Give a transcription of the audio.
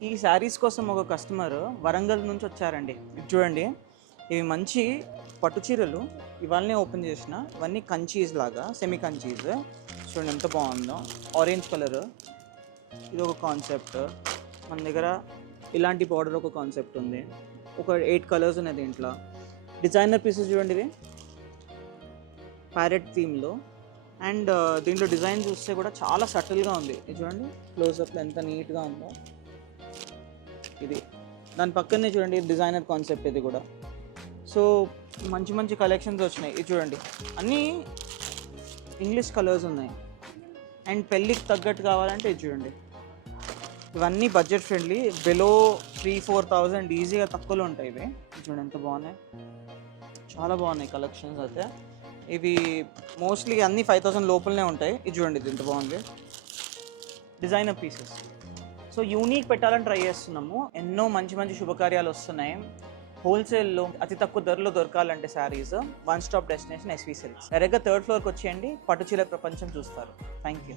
ఈ శారీస్ కోసం ఒక కస్టమర్ వరంగల్ నుంచి వచ్చారండి. ఇది చూడండి, ఇవి మంచి పట్టు చీరలు. ఇవాళనే ఓపెన్ చేసిన, ఇవన్నీ కంచీస్ లాగా, సెమీ కంచీస్. చూడండి ఎంత బాగుందో, ఆరెంజ్ కలర్. ఇది ఒక కాన్సెప్ట్. మన దగ్గర ఇలాంటి బార్డర్ ఒక కాన్సెప్ట్ ఉంది. ఒక 8 కలర్స్ ఉన్నాయి దీంట్లో. డిజైనర్ పీసెస్ చూడండి, ఇవి ప్యారెట్ థీమ్లో. అండ్ దీంట్లో డిజైన్ చూస్తే కూడా చాలా సటిల్గా ఉంది. ఇది చూడండి క్లోజ్అప్లో ఎంత నీట్గా ఉందో. ఇది దాని పక్కనే చూడండి, డిజైనర్ కాన్సెప్ట్ ఇది కూడా. సో మంచి మంచి కలెక్షన్స్ వచ్చినాయి. ఇది చూడండి, అన్నీ ఇంగ్లీష్ కలర్స్ ఉన్నాయి. అండ్ పెళ్ళికి తగ్గట్టు కావాలంటే ఇది చూడండి, ఇవన్నీ బడ్జెట్ ఫ్రెండ్లీ, బిలో 3-4,000 ఈజీగా తక్కువలో ఉంటాయి ఇవి. చూడండి ఎంత బాగున్నాయి, చాలా బాగున్నాయి కలెక్షన్స్ అయితే. ఇవి మోస్ట్లీ అన్నీ 5,000 లోపలనే ఉంటాయి. ఇది చూడండి, ఇది ఎంత బాగుంది, డిజైనర్ పీసెస్. సో యూనిక్ పెట్టాలని ట్రై చేస్తున్నాము. ఎన్నో మంచి మంచి శుభకార్యాలు వస్తున్నాయి. హోల్సేల్లో అతి తక్కువ ధరలో దొరకాలంటే saris, one stop destination SV Silks. డైరెక్ట్గా 3rd ఫ్లోర్కి వచ్చేయండి, పట్టుచీర ప్రపంచం చూస్తారు. Thank you.